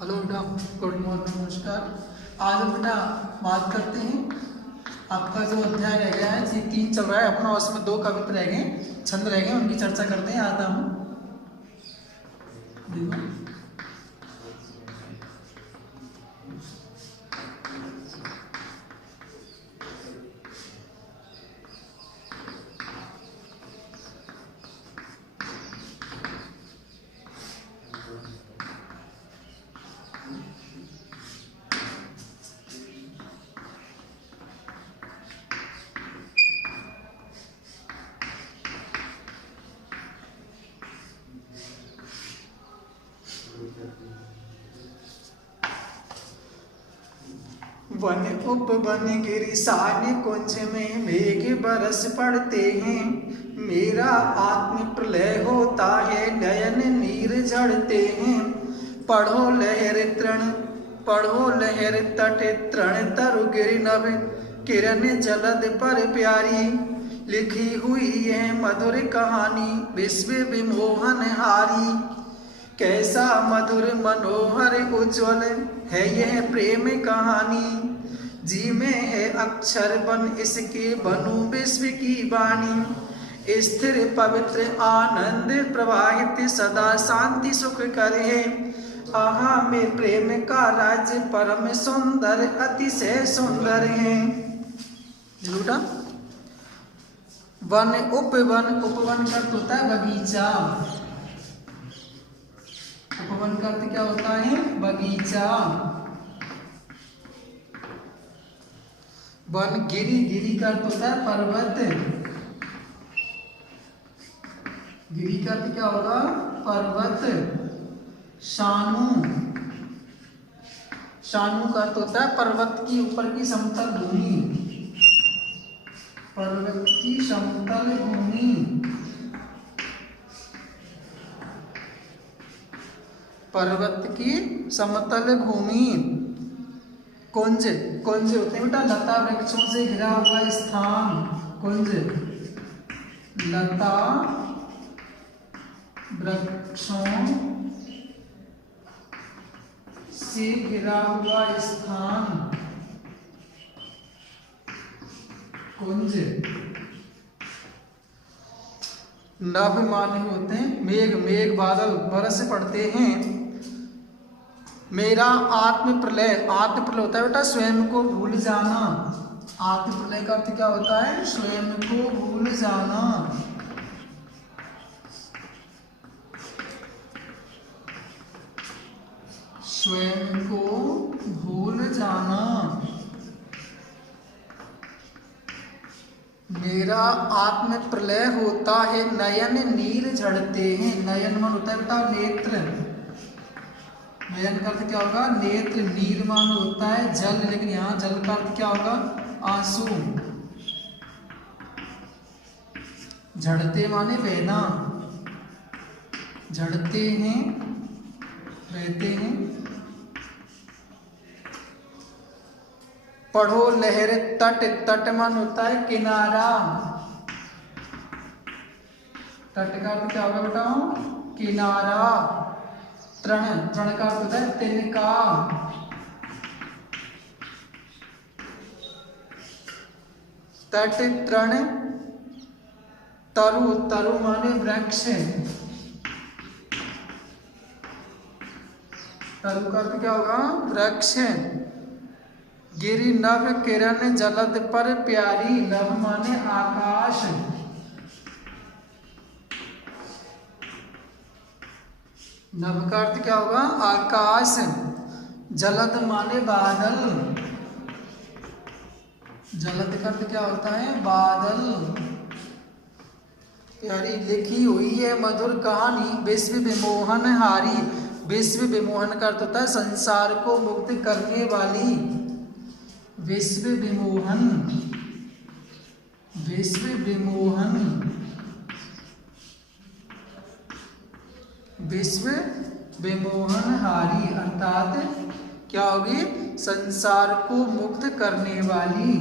Hello बेटा, good morning, नमस्कार। आज हम बेटा बात करते हैं। आपका जो अध्याय रह गया है, ये 3 चल रहा है अपना, उसमें 2 कविता रह गए, छंद रह गए, उनकी चर्चा करते हैं। आता हूँ देखो, वन उपवन गिरिशान कुंज में मेघ बरस पड़ते हैं। मेरा आत्म प्रलय होता है, नयन नीर झड़ते हैं। पढ़ो लहर तृण, पढ़ो लहर तट, तृण तरु गिरि नभ, किरण जलद पर प्यारी। लिखी हुई यह मधुर कहानी, विश्व विमोहन हारी। कैसा मधुर मनोहर उज्ज्वल है यह प्रेम कहानी। जी में है अक्षर बन इसके, बनू विश्व की वाणी। स्थिर पवित्र आनंद प्रवाहित, सदा शांति सुख करे। आहा में प्रेम का राज्य, परम सुंदर अतिशय सुंदर है। बेटा, वन उपवन, उपवन का अर्थ होता है बगीचा। उपवन का अर्थ क्या होता है? बगीचा। वन गिरी, गिरी का अर्थ होता है पर्वत। गिरी का अर्थ क्या होगा? पर्वत। शानु, शानु का अर्थ होता है पर्वत की ऊपर की समतल भूमि। पर्वत की समतल भूमि। पर्वत की समतल भूमि। कुंज, कुंज होते हैं बेटा लता वृक्षों से घिरा हुआ स्थान। कुंज, लता वृक्षों से घिरा हुआ स्थान, कुंज। नभ माने होते हैं मेघ, मेघ बादल बरस पड़ते हैं। मेरा आत्म प्रलय, आत्म प्रलय होता है बेटा स्वयं को भूल जाना। आत्म प्रलय का अर्थ क्या होता है? स्वयं को भूल जाना। स्वयं को भूल जाना। मेरा आत्म प्रलय होता है, नयन नीर झड़ते हैं। नयन मन होता है बेटा नेत्र। नयन का अर्थ क्या होगा? नेत्र। नीर मान होता है जल, लेकिन यहाँ जल का अर्थ क्या होगा? आंसू। झड़ते माने बहना। झड़ते हैं, बहते हैं। पढ़ो लहर तट, तट मान होता है किनारा। तट का अर्थ क्या होगा बेटा? किनारा। तृण, तृण का अर्थ होता है तिनका। तट, तृण। तरु, तरु माने वृक्ष। तरु का अर्थ क्या होगा? वृक्ष। गिरि नभ, किरण जलद पर प्यारी। नभ माने आकाश। नभ का अर्थ क्या होगा? आकाश। जलद माने बादल। जलद का अर्थ क्या होता है? बादल। प्यारी लिखी हुई है मधुर कहानी, विश्व विमोहन हारी। विश्व विमोहन का अर्थ होता है संसार को मुक्त करने वाली। विश्व विमोहन, विश्व विमोहन, विश्व विमोहन हारी अर्थात क्या होगी? संसार को मुक्त करने वाली।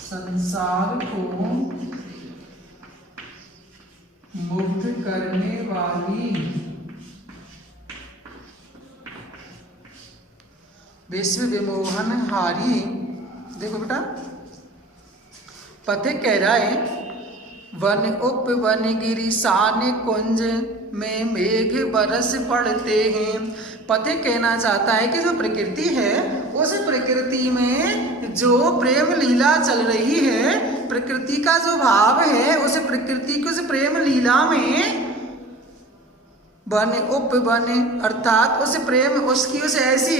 संसार को मुक्त करने वाली। विश्व विमोहन हारी। देखो बेटा, पथिक कह रहा है वन उपवन गिरि सान कुंज में मेघ बरस पड़ते हैं। पथिक कहना चाहता है कि जो प्रकृति है उस प्रकृति में जो प्रेम लीला चल रही है, प्रकृति का जो भाव है, उस प्रकृति की उस प्रेम लीला में वन उपवन अर्थात उस प्रेम उसकी उस ऐसी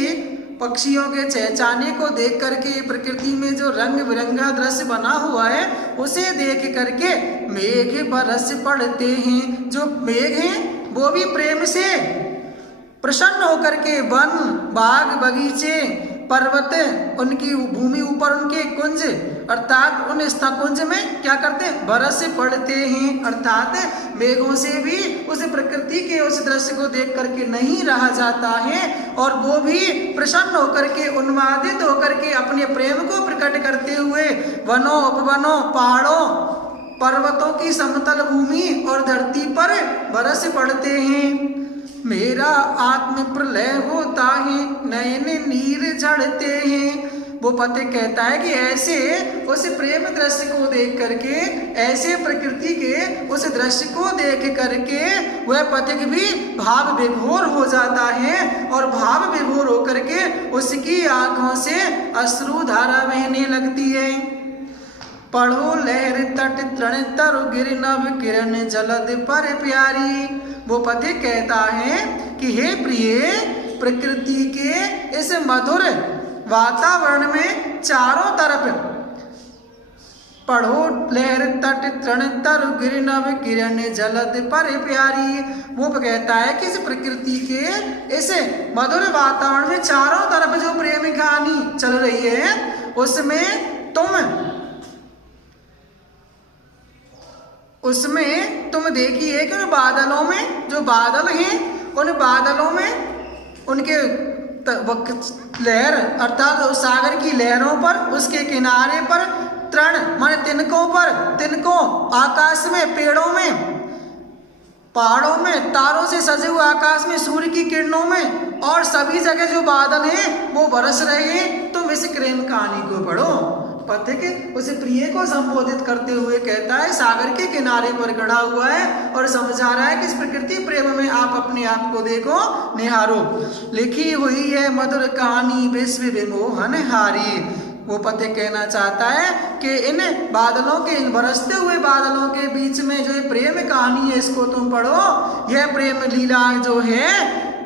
पक्षियों के चहचहाने को देख करके प्रकृति में जो रंग बिरंगा दृश्य बना हुआ है उसे देख करके मेघ बरस पड़ते हैं। जो मेघ हैं वो भी प्रेम से प्रसन्न होकर के वन बाग बगीचे पर्वत उनकी भूमि ऊपर उनके कुंज अर्थात उन कुंज में क्या करते हैं, बरस पड़ते हैं। अर्थात मेघों से भी उस प्रकृति के उस दृश्य को देख करके नहीं रहा जाता है और वो भी प्रसन्न होकर के उन्मादित होकर के अपने प्रेम को प्रकट करते हुए वनों उपवनों पहाड़ों पर्वतों की समतल भूमि और धरती पर बरस पड़ते हैं। मेरा आत्म प्रलय होता है नयन नीर झड़ते हैं। वो पथिक कहता है कि ऐसे उस प्रेम दृश्य को देख करके, ऐसे प्रकृति के उस दृश्य को देख करके वह पथिक भी भाव विभोर हो जाता है और भाव विभोर होकर के उसकी आंखों से अश्रु धारा बहने लगती है। पढ़ो लहर तट तृण तरु गिर नभ किरण जलद पर प्यारी। वो पथिक कहता है कि हे प्रिय, प्रकृति के इस मधुर वातावरण में चारों तरफ पढ़ो लहर तट तृण तरु गिर नभ किरण जलद पर प्यारी। वो कहता है कि इस प्रकृति के इस मधुर वातावरण में चारों तरफ जो प्रेम कहानी चल रही है उसमें तुम देखिए कि बादलों में जो बादल हैं उन बादलों में उनके लहर अर्थात सागर की लहरों पर उसके किनारे पर तृण माने तिनकों आकाश में पेड़ों में पहाड़ों में तारों से सजे हुए आकाश में सूर्य की किरणों में और सभी जगह जो बादल हैं वो बरस रहे हैं। तुम इस प्रेम कहानी को पढ़ो। पथिक उस प्रिय को संबोधित करते हुए कहता है सागर के किनारे पर खड़ा हुआ है और समझा रहा है कि इस प्रकृति प्रेम में आप अपने आप को देखो, निहारो। लिखी हुई है मधुर कहानी विश्व विमोहन हारी। वो पथिक कहना चाहता है कि इन बादलों के, इन बरसते हुए बादलों के बीच में जो प्रेम कहानी है इसको तुम पढ़ो। यह प्रेम लीला जो है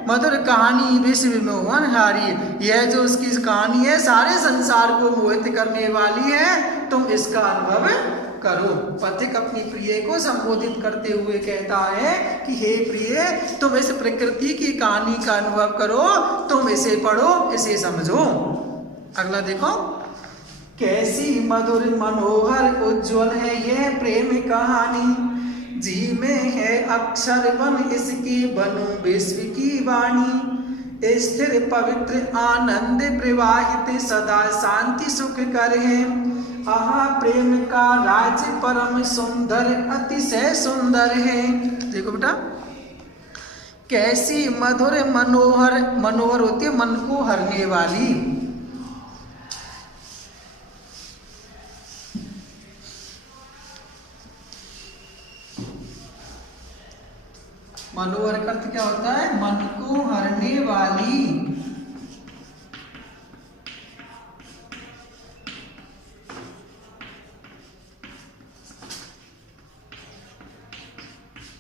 मधुर कहानी विश्व विमोहन हारी, यह जो उसकी कहानी है सारे संसार को मोहित करने वाली है, तुम इसका अनुभव करो। पथिक अपनी प्रिय को संबोधित करते हुए कहता है कि हे प्रिय, तुम इस प्रकृति की कहानी का अनुभव करो, तुम इसे पढ़ो, इसे समझो। अगला देखो, कैसी मधुर मनोहर उज्ज्वल है यह प्रेम कहानी, जी में है अक्षर बन इसकी बनु विश्व की वाणी, स्थिर पवित्र आनंद प्रवाहित सदा शांति सुख कर है, आहा प्रेम का राज परम सुंदर अतिशय सुंदर है। देखो बेटा, कैसी मधुर मनोहर, मनोहर होती है मन को हरने वाली, मनोहर का अर्थ क्या होता है, मन को हरने वाली।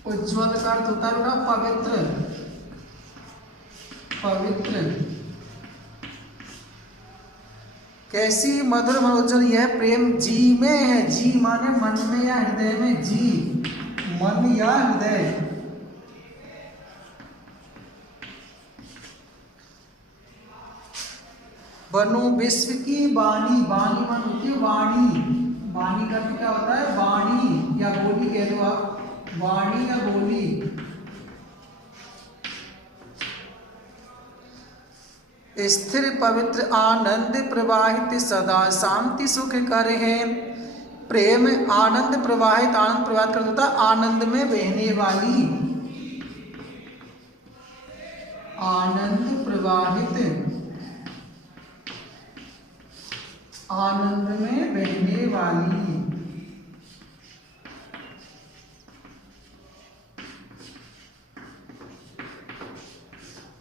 उज्ज्वल का अर्थ होता है पवित्र, पवित्र। कैसी मधुर मनोज्वल यह प्रेम जी में है, जी माने मन में या हृदय में, जी मन या हृदय। बनु विश्व की वाणी, वाणी मन होती है वाणी, वाणी का क्या होता है, वाणी या बोली कह दो आप, वाणी या बोली। स्थिर पवित्र आनंद प्रवाहित सदा शांति सुख कर है। प्रेम आनंद प्रवाहित, आनंद प्रवाहित कर होता है आनंद में बहने वाली, आनंद प्रवाहित आनंद में बहने वाली,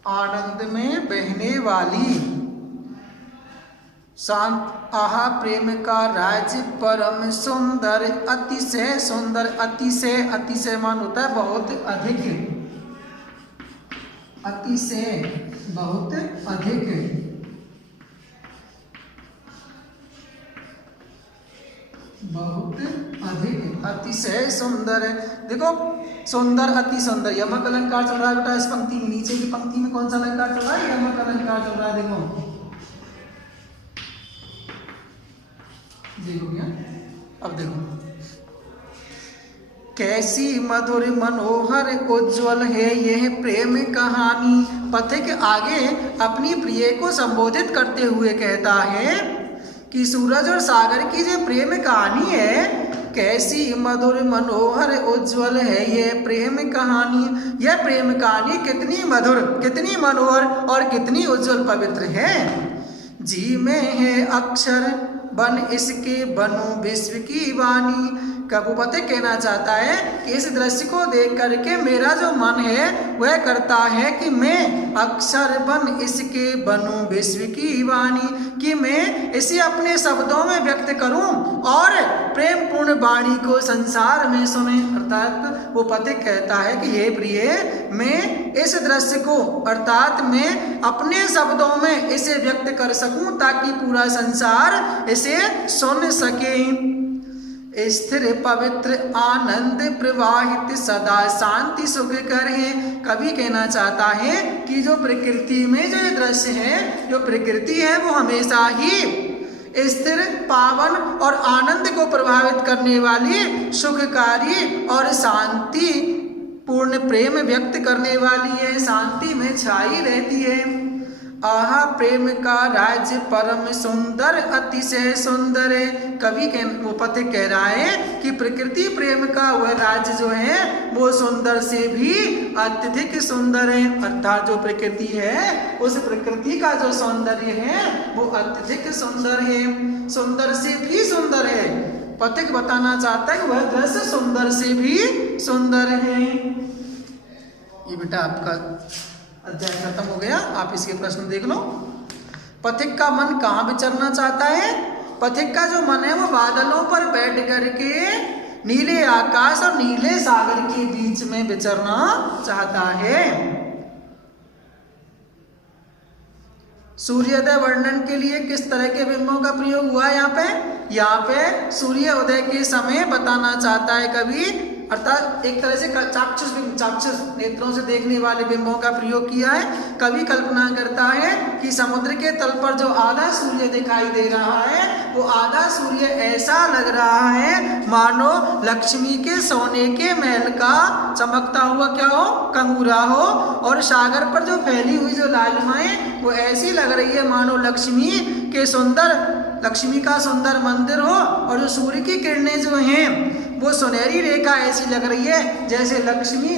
आनंद में बहने वाली, शांत आहा प्रेम का राज्य परम सुंदर, अतिशय सुंदर, अतिशय, अतिशय मान होता है बहुत अधिक, अतिशय बहुत अधिक, बहुत अधिक, अतिशय सुंदर। देखो सुंदर, अति सुंदर, यमक अलंकार चल रहा है बेटा इस पंक्ति में। नीचे की पंक्ति में कौन सा अलंकार चल रहा है? यमक अलंकार चल रहा है। देखो देखो भैया, अब देखो कैसी मधुर मनोहर उज्ज्वल है यह प्रेम कहानी। पथिक आगे अपनी प्रिय को संबोधित करते हुए कहता है कि सूरज और सागर की जो प्रेम कहानी है, कैसी मधुर मनोहर उज्ज्वल है यह प्रेम कहानी। यह प्रेम कहानी कितनी मधुर, कितनी मनोहर और कितनी उज्ज्वल पवित्र है। जी में है अक्षर बन इसके बनो विश्व की वाणी। कबूपति कहना चाहता है कि इस दृश्य को देख करके मेरा जो मन है वह करता है कि मैं अक्षर बन इसके बनूं विश्व की वाणी, कि मैं इसे अपने शब्दों में व्यक्त करूं और प्रेम पूर्ण वाणी को संसार में सुने। अर्थात वो पति कहता है कि हे प्रिय, मैं इस दृश्य को अर्थात मैं अपने शब्दों में इसे व्यक्त कर सकूं ताकि पूरा संसार इसे सुन सके। स्थिर पवित्र आनंद प्रवाहित सदा शांति सुख कर है। कवि कहना चाहता है कि जो प्रकृति में जो दृश्य है, जो प्रकृति है वो हमेशा ही स्थिर, पावन और आनंद को प्रभावित करने वाली, सुखकारी और शांति पूर्ण प्रेम व्यक्त करने वाली है, शांति में छाई रहती है। आहा प्रेम का राज्य परम सुंदर, अतिशय सुंदर है। कवि वो पथिक कह रहा है कि प्रकृति प्रेम का वह राज्य जो है वो सुंदर से भी अत्यधिक सुंदर है। अर्थात जो प्रकृति है उस प्रकृति का जो सौंदर्य है वो अत्यधिक सुंदर है, सुंदर से भी सुंदर है। पथिक बताना चाहता है कि वह दृश्य सुंदर से भी सुंदर है। ये बेटा आपका अध्याय खत्म हो गया, आप इसके प्रश्न देख लो। पथिक का मन कहाँ विचरना चाहता है? पथिक का जो मन है वो बादलों पर बैठ करके नीले आकाश और नीले सागर के बीच में विचरना चाहता है। सूर्योदय वर्णन के लिए किस तरह के बिंबों का प्रयोग हुआ है यहाँ पे सूर्य उदय के समय बताना चाहता है कवि। अर्थात एक तरह से चाक्षुष नेत्रों से देखने वाले बिंबों का प्रयोग किया है। कवि कल्पना करता है कि समुद्र के तल पर जो आधा सूर्य दिखाई दे रहा है वो आधा सूर्य ऐसा लग रहा है मानो लक्ष्मी के सोने के महल का चमकता हुआ क्या हो, कंगूरा हो, और सागर पर जो फैली हुई जो लालिमाएं वो ऐसी लग रही है मानो लक्ष्मी का सुंदर मंदिर हो, और जो सूर्य की किरणें जो हैं वो सुनहरी रेखा ऐसी लग रही है जैसे लक्ष्मी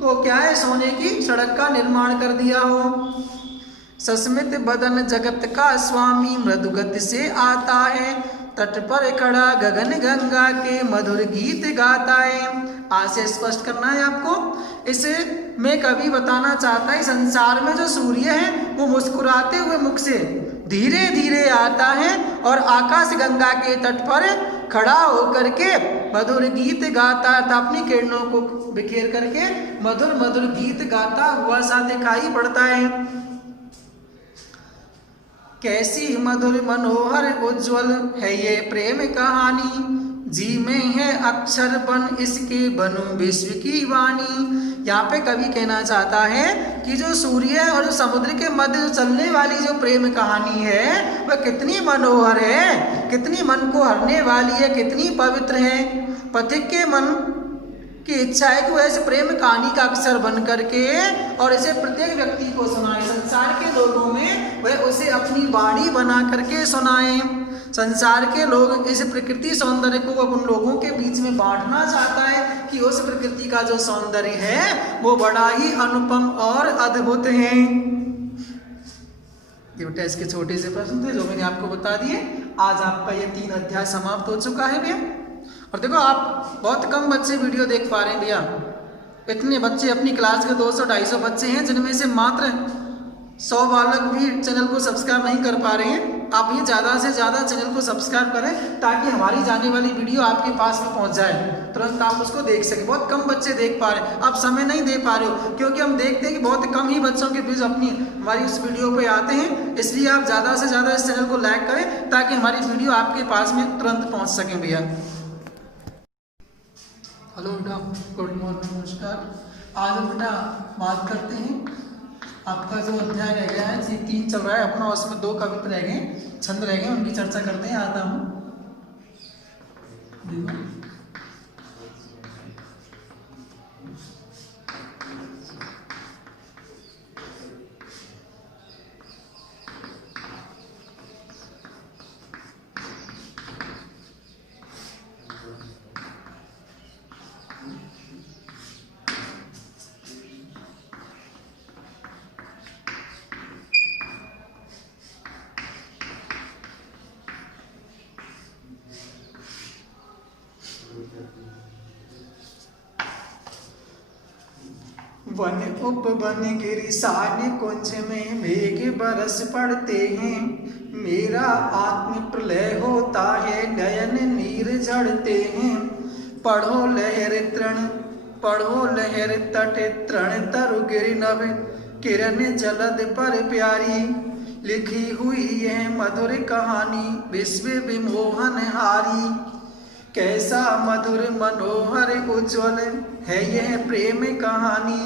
को क्या है सोने की सड़क का निर्माण कर दिया हो। सस्मित बदन जगत का स्वामी मृदुगति से आता है, तट पर खड़ा गगन गंगा के मधुर गीत गाता है। आशय स्पष्ट करना है आपको। इसे में कवि बताना चाहता है संसार में जो सूर्य है वो मुस्कुराते हुए मुख से धीरे धीरे आता है और आकाश गंगा के तट पर खड़ा होकर के मधुर गीत गाता है, अपनी किरणों को बिखेर करके मधुर मधुर गीत गाता हुआ सा दिखाई पड़ता है। कैसी मधुर मनोहर उज्ज्वल है ये प्रेम कहानी, जी में है अक्षर बन इसके बनो विश्व की वाणी। यहाँ पे कवि कहना चाहता है कि जो सूर्य और जो समुद्र के मध्य जो चलने वाली जो प्रेम कहानी है वह कितनी मनोहर है, कितनी मन को हरने वाली है, कितनी पवित्र है। पथिक के मन की इच्छा है कि वह इस प्रेम कहानी का अक्षर बन करके और इसे प्रत्येक व्यक्ति को सुनाए, संसार के लोगों में वह उसे अपनी वाणी बना करके सुनाए। संसार के लोग इस प्रकृति सौंदर्य को उन लोगों के बीच में बांटना चाहता है कि उस प्रकृति का जो सौंदर्य है वो बड़ा ही अनुपम और अद्भुत है। ये बेटा इसके छोटे से प्रश्न थे जो मैंने आपको बता दिए। आज आपका ये 3 अध्याय समाप्त हो चुका है भैया। और देखो आप बहुत कम बच्चे वीडियो देख पा रहे हैं भैया। इतने बच्चे अपनी क्लास के 200-250 बच्चे हैं जिनमें से मात्र 100 बालक भी चैनल को सब्सक्राइब नहीं कर पा रहे हैं। आप ये ज़्यादा से ज़्यादा चैनल को सब्सक्राइब करें ताकि हमारी जाने वाली वीडियो आपके पास में पहुंच जाए, तुरंत आप उसको देख सकें। बहुत कम बच्चे देख पा रहे हैं, आप समय नहीं दे पा रहे हो क्योंकि हम देखते हैं कि बहुत कम ही बच्चों के व्यूज अपनी हमारी उस वीडियो पे आते हैं। इसलिए आप ज़्यादा से ज़्यादा इस चैनल को लाइक करें ताकि हमारी वीडियो आपके पास में तुरंत पहुँच सकें भैया। हेलो बेटा, गुड मॉर्निंग, नमस्कार। आज हम बेटा बात करते हैं आपका जो अध्याय रह गया है, 3 चल रहा है अपना, उसमें 2 कविता रह गए, छंद रह गए, उनकी चर्चा करते हैं। आता हूँ वन उपवन गिरिशान कुंज में मेघ बरस पड़ते हैं। मेरा आत्म प्रलय होता है, नयन नीर झड़ते हैं। पढ़ो लहर तट तृण तरु गिरि नभ किरण जलद पर प्यारी। लिखी हुई यह मधुर कहानी विश्व विमोहन हारी। कैसा मधुर मनोहर उज्ज्वल है यह प्रेम कहानी।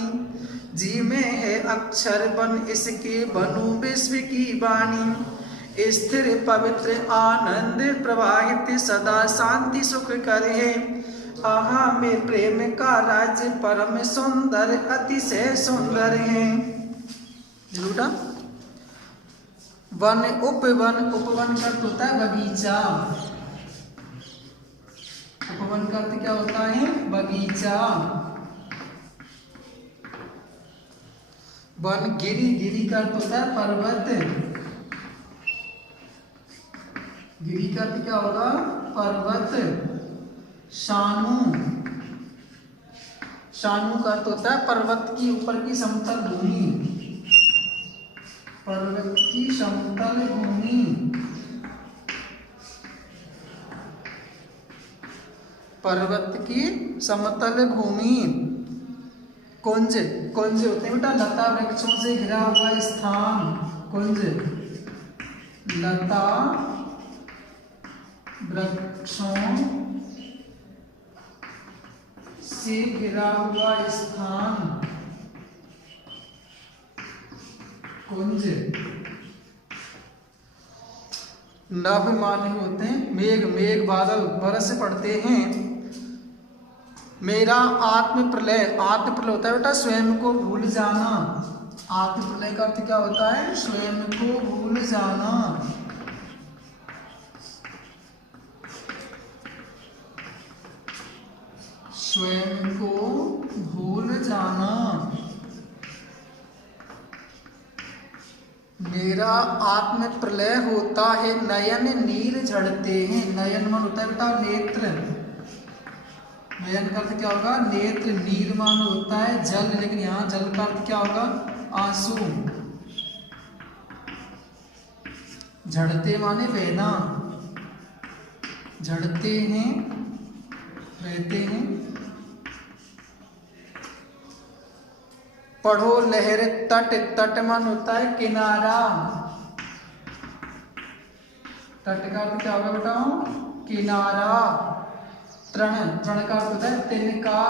जी में है अक्षर बन इसके बनू विश्व की वाणी। स्थिर पवित्र आनंद प्रवाहित सदा शांति सुख करे। आहा में प्रेम का राज्य परम सुंदर अतिशय सुंदर है। वन उपवन, उपवन का अर्थ होता है बगीचा। उपवन का अर्थ क्या होता है? बगीचा। वन गिरी, गिरी का अर्थ होता है पर्वत। गिरी का अर्थ क्या होगा? पर्वत। शानु, शानु का अर्थ होता है पर्वत की ऊपर की समतल भूमि। पर्वत की समतल भूमि। पर्वत की समतल भूमि। कुंज, कुंज होते हैं बेटा लता वृक्षों से घिरा हुआ स्थान। कुंज लता वृक्षों से घिरा हुआ स्थान कुंज। नभ माने होते हैं मेघ, मेघ बादल बरस पड़ते हैं। मेरा आत्म प्रलय, आत्म प्रलय होता है बेटा स्वयं को भूल जाना। आत्म प्रलय का अर्थ क्या होता है? स्वयं को भूल जाना। स्वयं को भूल जाना। मेरा आत्म प्रलय होता है, नयन नीर झड़ते हैं। नयन मन होता है बेटा नेत्र। नयन का अर्थ क्या होगा? नेत्र। नीर मान होता है जल, लेकिन यहाँ जल का अर्थ क्या होगा? आंसू। झड़ते माने बहना। झड़ते हैं, बहते हैं। पढ़ो लहर तट, तट मान होता है किनारा। तट का अर्थ क्या होगा बेटा? किनारा। तृण, तृण का अर्थ होता है तिनका।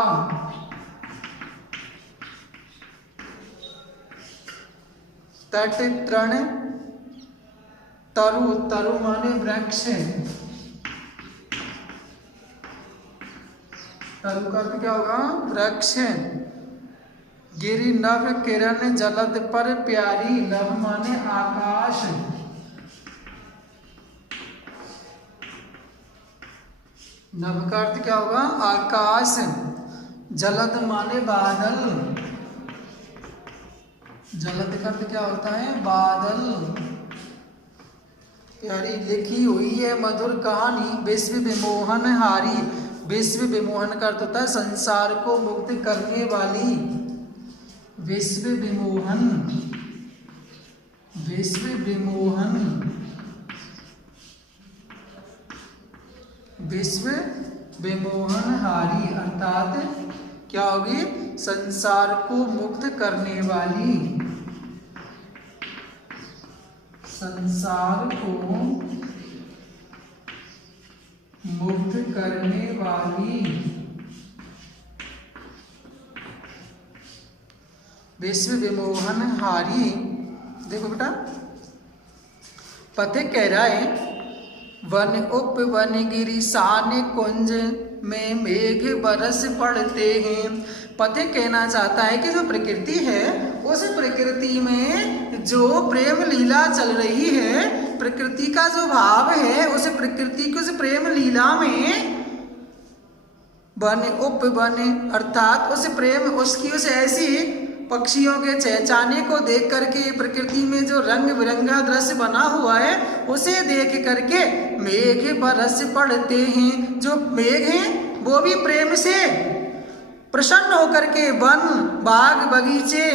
तट तृण। तरु, तरु माने वृक्ष। तरु का अर्थ क्या होगा? वृक्ष। गिरि नभ किरण जलद पर प्यारी। नभ माने आकाश। नभ का अर्थ क्या होगा? आकाश। जलद माने बादल। जलद का अर्थ क्या होता है? बादल। प्यारी लिखी हुई है मधुर कहानी विश्व विमोहन हारी। विश्व विमोहन का अर्थ होता है संसार को मुक्त करने वाली। विश्व विमोहन, विश्व विमोहन, विश्व विमोहन हारी अर्थात क्या होगी? संसार को मुक्त करने वाली, संसार को मुक्त करने वाली विश्व विमोहन हारी। देखो बेटा, पथिक कह रहा है वन उप वन गिरि सान कुंज में मेघ बरस पड़ते हैं। पथिक कहना चाहता है कि जो प्रकृति है उस प्रकृति में जो प्रेम लीला चल रही है, प्रकृति का जो भाव है उस प्रकृति की उस प्रेम लीला में वन उप वन अर्थात उस प्रेम उसकी उस ऐसी पक्षियों के चहचहाने को देख करके प्रकृति में जो रंग बिरंगा दृश्य बना हुआ है उसे देख करके मेघ बरस पड़ते हैं। जो मेघ हैं वो भी प्रेम से प्रसन्न होकर के वन बाग बगीचे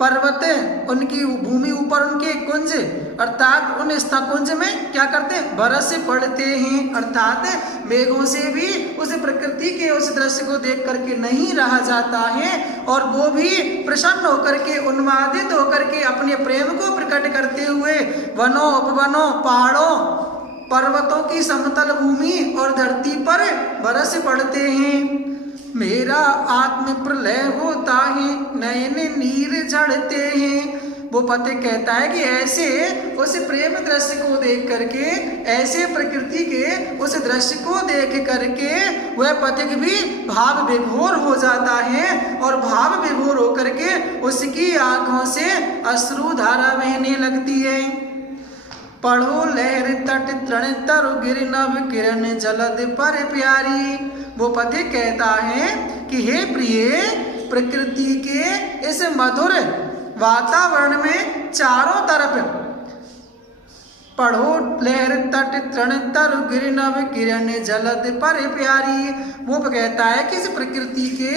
पर्वत उनकी भूमि ऊपर उनके कुंज अर्थात उन कुंज में क्या करते हैं? बरस पड़ते हैं। अर्थात मेघों से भी उस प्रकृति के उस दृश्य को देख करके नहीं रहा जाता है और वो भी प्रसन्न होकर के उन्मादित होकर के अपने प्रेम को प्रकट करते हुए वनों उपवनों पहाड़ों पर्वतों की समतल भूमि और धरती पर बरस पड़ते हैं। मेरा आत्म प्रलय होता है नयन नीर झड़ते हैं। वो पथिक कहता है कि ऐसे उस प्रेम दृश्य को देख करके, ऐसे प्रकृति के उस दृश्य को देख करके वह पथिक भी भाव विभोर हो जाता है और भाव विभोर होकर के उसकी आंखों से अश्रु धारा बहने लगती है। पढ़ो लहर तट तृण तरु गिर नभ किरण जलद पर प्यारी। वो पथिक कहता है कि हे प्रिय, प्रकृति के इस मधुर वातावरण में चारों तरफ पढ़ो लहर तट तृण तरु गिर नभ किरण जलद पर प्यारी। वो कहता है कि इस प्रकृति के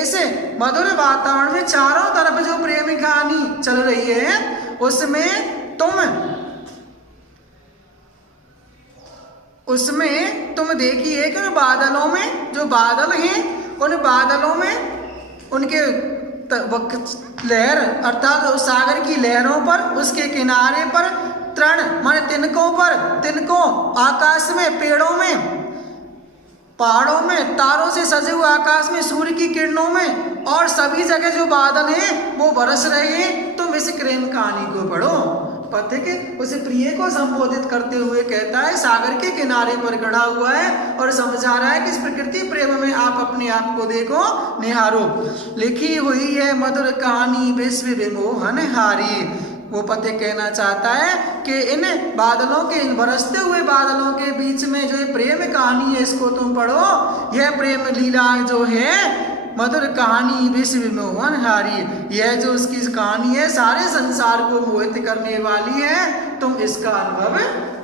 इस मधुर वातावरण में चारों तरफ जो प्रेम कहानी चल रही है उसमें तुम देखिए कि बादलों में जो बादल हैं उन बादलों में उनके लहर अर्थात सागर की लहरों पर उसके किनारे पर तृण माने तिनकों आकाश में पेड़ों में पहाड़ों में तारों से सजे हुए आकाश में सूर्य की किरणों में और सभी जगह जो बादल हैं वो बरस रहे हैं। तुम इस प्रेम कहानी को पढ़ो। पथिक उस प्रिय को संबोधित करते हुए कहता है सागर के किनारे पर खड़ा हुआ है और समझा रहा है कि इस प्रकृति प्रेम में आप अपने आप को देखो, निहारो। लिखी हुई है मधुर कहानी विश्व विमोहन हारी। वो पथिक कहना चाहता है कि इन बादलों के, इन बरसते हुए बादलों के बीच में जो ये प्रेम कहानी है इसको तुम पढ़ो। यह प्रेम लीला जो है मधुर कहानी विश्व विमोहन हारी, यह जो उसकी कहानी है सारे संसार को मोहित करने वाली है, तुम इसका अनुभव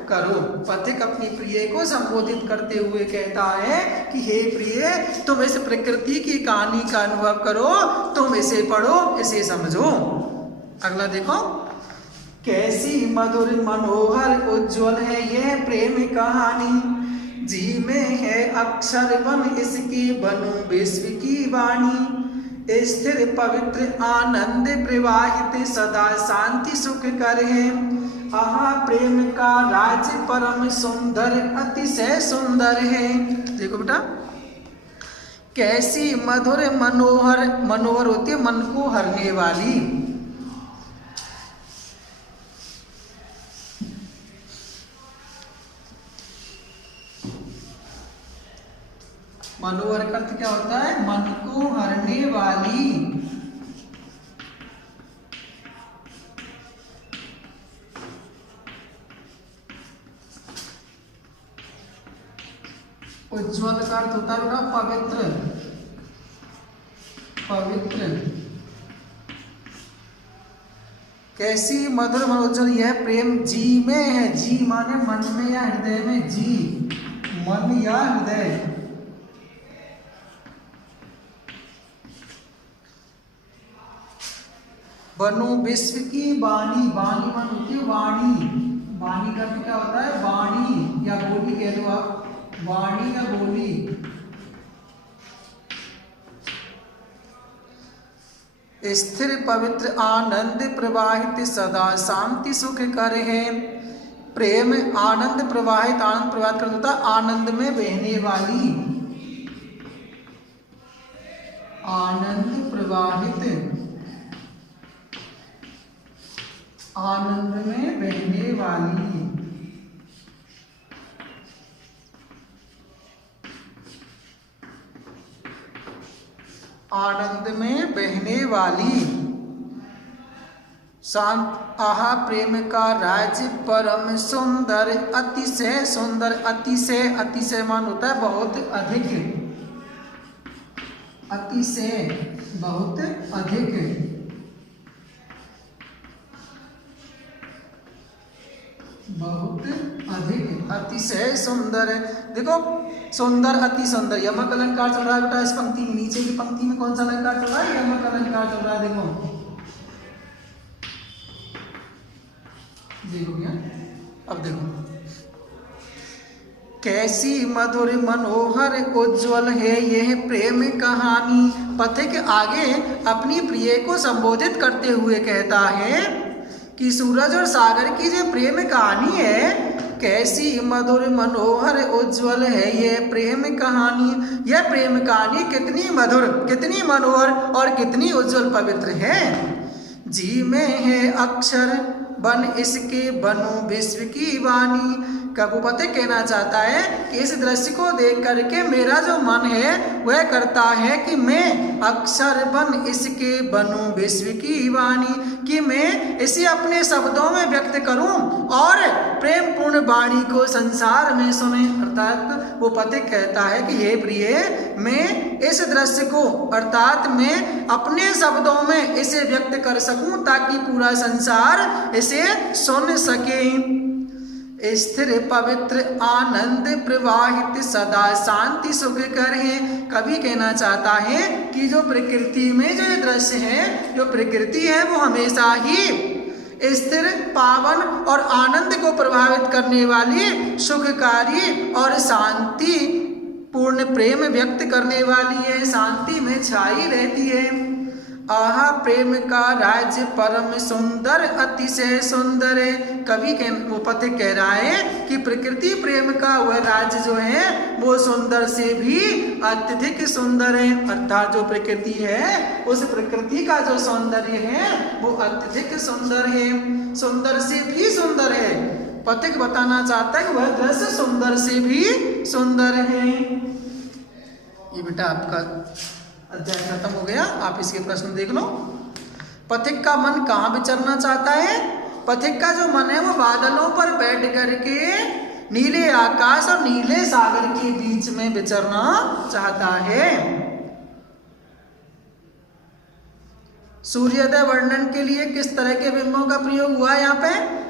करो। पथिक अपनी प्रिय को संबोधित करते हुए कहता है कि हे प्रिय, तुम इस प्रकृति की कहानी का अनुभव करो, तुम इसे पढ़ो, इसे समझो। अगला देखो, कैसी मधुर मनोहर उज्ज्वल है यह प्रेम कहानी, जी में है अक्षर वन इसकी बनु विश्व की वाणी, स्थिर पवित्र आनंद प्रवाहित सदा शांति सुख कर है, आहा प्रेम का राज परम सुंदर अतिशय सुंदर है। देखो बेटा, कैसी मधुर मनोहर, मनोहर होती है मन को हरने वाली, मनोहर का अर्थ क्या होता है? मन को हरने वाली। उज्ज्वल का अर्थ होता है बेटा पवित्र, पवित्र कैसी मधुर मनोज्वल यह प्रेम जी में है। जी माने मन में या हृदय में, जी मन या हृदय। बनो विश्व की वाणी, वाणी मन होती है वाणी, वाणी का भी क्या होता है वाणी या बोली कह लो आप, वाणी या बोली। स्थिर पवित्र आनंद प्रवाहित सदा शांति सुख कर है। प्रेम आनंद प्रवाहित, आनंद प्रवाहित कर देता, आनंद में बहने वाली, आनंद प्रवाहित, आनंद में बहने वाली। आनंद में बहने वाली शांत आहा प्रेम का राज्य परम सुंदर, अतिशय सुंदर। अतिशय, अतिशय मान होता है बहुत अधिक, अतिशय बहुत अधिक, बहुत अधिक, अतिशय सुंदर है। देखो सुंदर अति सुंदर, यमक अलंकार चल रहा है बेटा इस पंक्ति में। नीचे की पंक्ति में कौन सा अलंकार चल रहा है? यमक अलंकार चल रहा है। देखो देखो भैया, अब देखो कैसी मधुर मनोहर उज्ज्वल है यह प्रेम कहानी। पथिक आगे अपनी प्रिय को संबोधित करते हुए कहता है कि सूरज और सागर की जो प्रेम कहानी है, कैसी मधुर मनोहर उज्ज्वल है यह प्रेम कहानी। यह प्रेम कहानी कितनी मधुर, कितनी मनोहर और कितनी उज्ज्वल पवित्र है। जी में है अक्षर बन इसके बनो विश्व की वाणी। कबूपति कहना चाहता है कि इस दृश्य को देख करके मेरा जो मन है वह करता है कि मैं अक्षर बन इसके बनूं विश्व की वाणी, कि मैं इसे अपने शब्दों में व्यक्त करूं और प्रेम पूर्ण वाणी को संसार में सुने। अर्थात वो पथिक कहता है कि हे प्रिय, मैं इस दृश्य को अर्थात मैं अपने शब्दों में इसे व्यक्त कर सकूं ताकि पूरा संसार इसे सुन सके। स्थिर पवित्र आनंद प्रवाहित सदा शांति सुख कर है। कवि कहना चाहता है कि जो प्रकृति में जो दृश्य है, जो प्रकृति है वो हमेशा ही स्थिर पावन और आनंद को प्रभावित करने वाली, सुखकारी और शांति पूर्ण प्रेम व्यक्त करने वाली है, शांति में छाई रहती है। आहा प्रेम का राज्य परम सुंदर अतिशय सुंदर है। कवि वो पथिक कह रहा है कि प्रकृति प्रेम का वह राज्य जो है वो सुंदर से भी अत्यधिक सुंदर है। अर्थात जो प्रकृति है उस प्रकृति का जो सौंदर्य है वो अत्यधिक सुंदर है, सुंदर से भी सुंदर है। पथिक बताना चाहता है वह दृश्य सुंदर से भी सुंदर है। ये बेटा आपका अध्याय खत्म हो गया, आप इसके प्रश्न देख लो। पथिक का मन कहाँ विचरना चाहता है? पथिक का जो मन है वो बादलों पर बैठ करके नीले आकाश और नीले सागर के बीच में विचरना चाहता है। सूर्योदय वर्णन के लिए किस तरह के बिंबों का प्रयोग हुआ है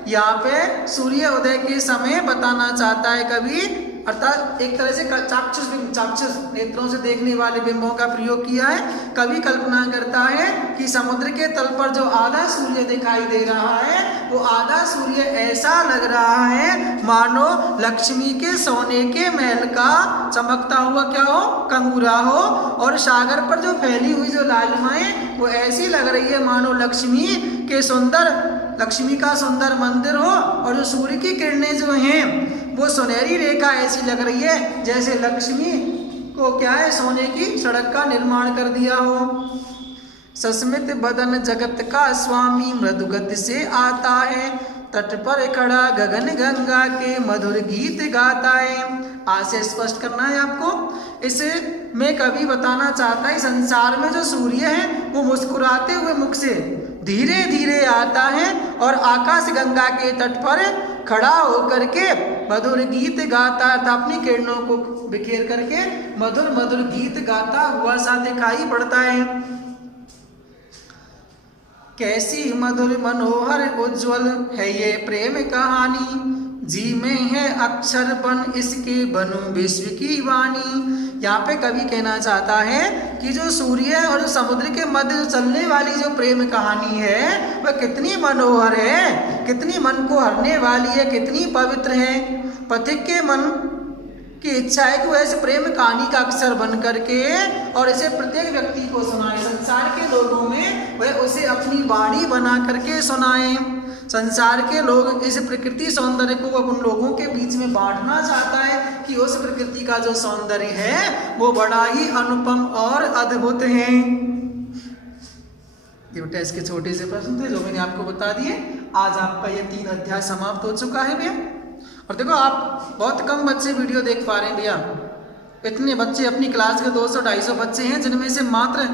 यहाँ पे सूर्य उदय के समय बताना चाहता है कवि। अर्थात एक तरह से चाक्षुष नेत्रों से देखने वाले बिंबों का प्रयोग किया है। कवि कल्पना करता है कि समुद्र के तल पर जो आधा सूर्य दिखाई दे रहा है वो आधा सूर्य ऐसा लग रहा है मानो लक्ष्मी के सोने के महल का चमकता हुआ क्या हो, कंगूरा हो, और सागर पर जो फैली हुई जो लालिमाएं वो ऐसी लग रही है मानो लक्ष्मी का सुंदर मंदिर हो, और जो सूर्य की किरणें जो हैं वो सुनहरी रेखा ऐसी लग रही है जैसे लक्ष्मी को क्या है सोने की सड़क का निर्माण कर दिया हो। सस्मित बदन जगत का स्वामी मृदुगति से आता है, तट पर खड़ा गगन गंगा के मधुर गीत गाता है। आज से स्पष्ट करना है आपको। इसे में कवि बताना चाहता है संसार में जो सूर्य है वो मुस्कुराते हुए मुख से धीरे धीरे आता है और आकाश गंगा के तट पर खड़ा होकर के मधुर गीत गाता है, अपनी किरणों को बिखेर करके मधुर मधुर गीत गाता हुआ सा दिखाई पड़ता है। कैसी मधुर मनोहर उज्ज्वल है ये प्रेम कहानी, जी में है अक्षर बन इसके बनूं विश्व की वाणी। यहाँ पे कवि कहना चाहता है कि जो सूर्य और समुद्र के मध्य चलने वाली जो प्रेम कहानी है वह कितनी मनोहर है, कितनी मन को हरने वाली है, कितनी पवित्र है। पथिक के मन की इच्छा है कि वह इस प्रेम कहानी का अक्षर बन करके और इसे प्रत्येक व्यक्ति को सुनाए, संसार के लोगों में वह उसे अपनी वाणी बना करके सुनाए। संसार के लोग इस प्रकृति सौंदर्य को उन लोगों के बीच में बांटना चाहता है कि उस प्रकृति का जो सौंदर्य है वो बड़ा ही अनुपम और अद्भुत है। ये बेटा इसके छोटे से प्रश्न थे जो मैंने आपको बता दिए। आज आपका ये 3 अध्याय समाप्त हो चुका है भैया। और देखो आप बहुत कम बच्चे वीडियो देख पा रहे हैं भैया। इतने बच्चे अपनी क्लास के 200-250 बच्चे हैं जिनमें से मात्र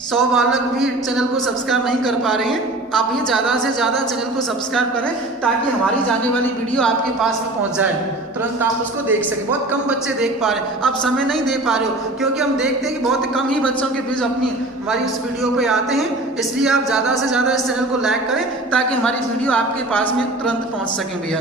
100 बालक भी चैनल को सब्सक्राइब नहीं कर पा रहे हैं। आप ये ज़्यादा से ज़्यादा चैनल को सब्सक्राइब करें ताकि हमारी जाने वाली वीडियो आपके पास में पहुंच जाए, तुरंत आप उसको देख सकें। बहुत कम बच्चे देख पा रहे हैं, आप समय नहीं दे पा रहे हो क्योंकि हम देखते हैं कि बहुत कम ही बच्चों के बीच अपनी हमारी उस वीडियो पे आते हैं। इसलिए आप ज़्यादा से ज़्यादा इस चैनल को लाइक करें ताकि हमारी वीडियो आपके पास में तुरंत पहुँच सकें भैया।